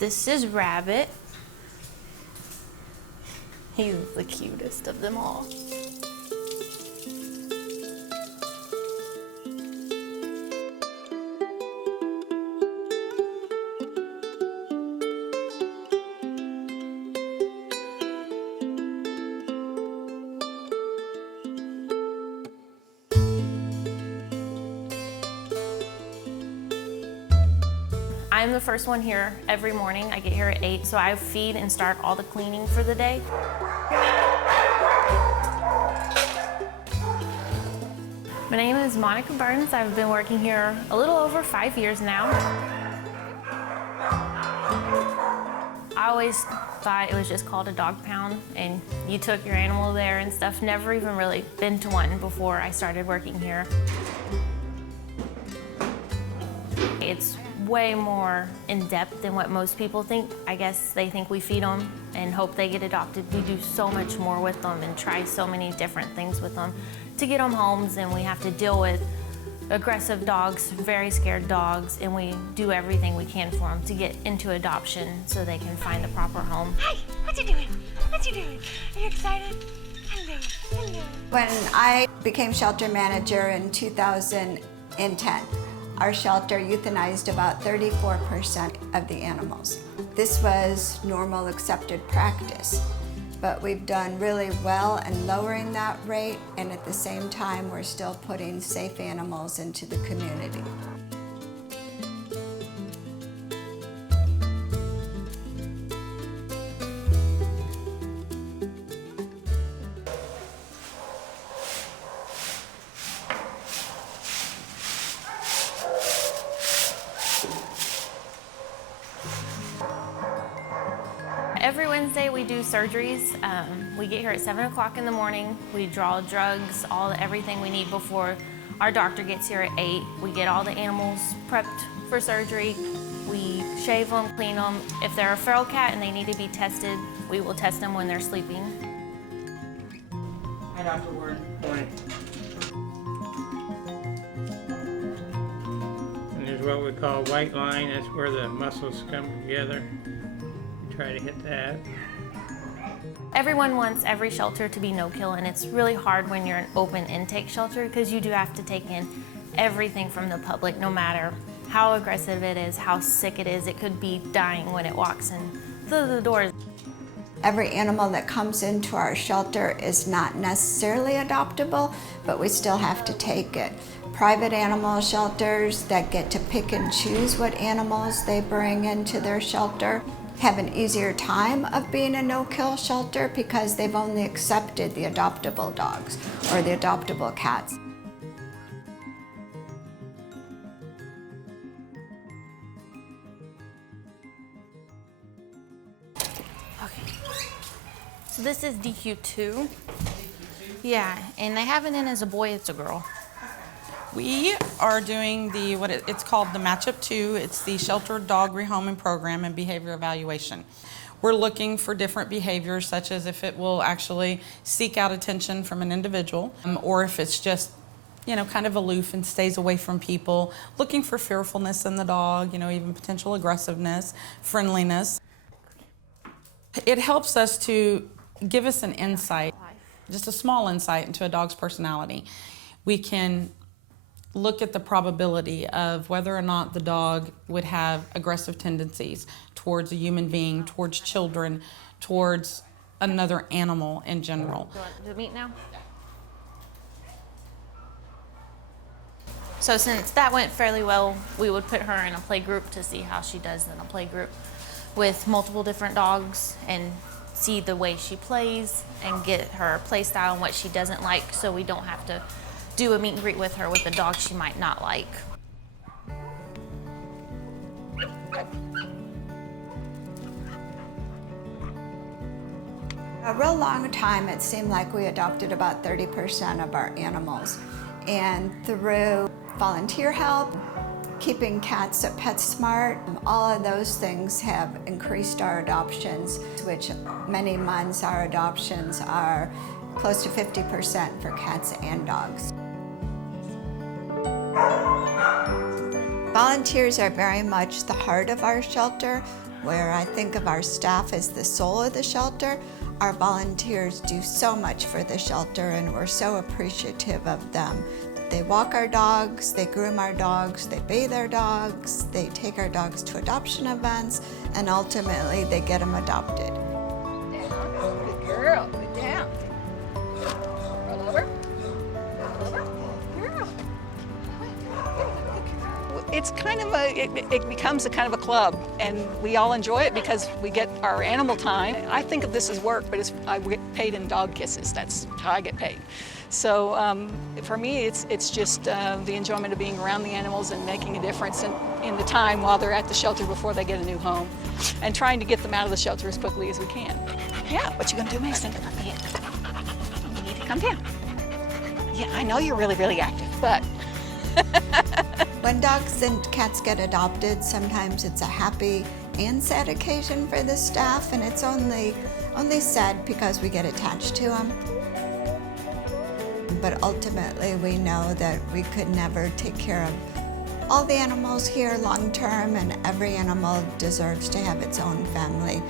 This is Rabbit. He's the cutest of them all. I'm the first one here every morning. I get here at 8, so I feed and start all the cleaning for the day. My name is Monica Burns. I've been working here a little over 5 years now. I always thought it was just called a dog pound and you took your animal there and stuff. Never even really been to one before I started working here. It's way more in-depth than what most people think. I guess they think we feed them and hope they get adopted. We do so much more with them and try so many different things with them to get them homes, and we have to deal with aggressive dogs, very scared dogs, and we do everything we can for them to get into adoption so they can find the proper home. Hi, what you doing? What you doing? Are you excited? Hello, hello. When I became shelter manager in 2010, our shelter euthanized about 34% of the animals. This was normal accepted practice, but we've done really well in lowering that rate, and at the same time we're still putting safe animals into the community. Every Wednesday we do surgeries. We get here at 7 o'clock in the morning. We draw drugs, everything we need before our doctor gets here at 8. We get all the animals prepped for surgery. We shave them, clean them. If they're a feral cat and they need to be tested, we will test them when they're sleeping. Hi, Dr. Ward. Morning. And there's what we call white line. That's where the muscles come together. Try to hit that. Everyone wants every shelter to be no-kill, and it's really hard when you're an open intake shelter because you do have to take in everything from the public, no matter how aggressive it is, how sick it is. It could be dying when it walks in through the doors. Every animal that comes into our shelter is not necessarily adoptable, but we still have to take it. Private animal shelters that get to pick and choose what animals they bring into their shelter have an easier time of being a no-kill shelter because they've only accepted the adoptable dogs or the adoptable cats. Okay. So this is DQ2. Yeah, and they have it in as a boy, it's a girl. We are doing it's called the Matchup 2. It's the Shelter Dog Rehoming Program and Behavior Evaluation. We're looking for different behaviors, such as if it will actually seek out attention from an individual, or if it's just, kind of aloof and stays away from people, looking for fearfulness in the dog, even potential aggressiveness, friendliness. It helps us to give us an insight, just a small insight into a dog's personality. We can look at the probability of whether or not the dog would have aggressive tendencies towards a human being, towards children, towards another animal in general. Do you want to meet now? So since that went fairly well, we would put her in a play group to see how she does in a play group with multiple different dogs and see the way she plays and get her play style and what she doesn't like, so we don't have to do a meet and greet with her with a dog she might not like. A real long time, it seemed like we adopted about 30% of our animals. And through volunteer help, keeping cats at PetSmart, all of those things have increased our adoptions, which many months our adoptions are close to 50% for cats and dogs. Volunteers are very much the heart of our shelter. where I think of our staff as the soul of the shelter. Our volunteers do so much for the shelter, and we're so appreciative of them. They walk our dogs, they groom our dogs, they bathe our dogs, they take our dogs to adoption events, and ultimately they get them adopted. Down. Good girl. Good down. Roll over. Roll over. Girl. It's kind of it becomes a kind of a club, and we all enjoy it because we get our animal time. I think of this as work, but I get paid in dog kisses. That's how I get paid. So for me, it's just the enjoyment of being around the animals and making a difference in the time while they're at the shelter before they get a new home, and trying to get them out of the shelter as quickly as we can. Yeah, what you gonna do, Mason? You need to come down. Yeah, I know you're really, really active, but When dogs and cats get adopted, sometimes it's a happy and sad occasion for the staff, and it's only sad because we get attached to them. But ultimately, we know that we could never take care of all the animals here long term, and every animal deserves to have its own family.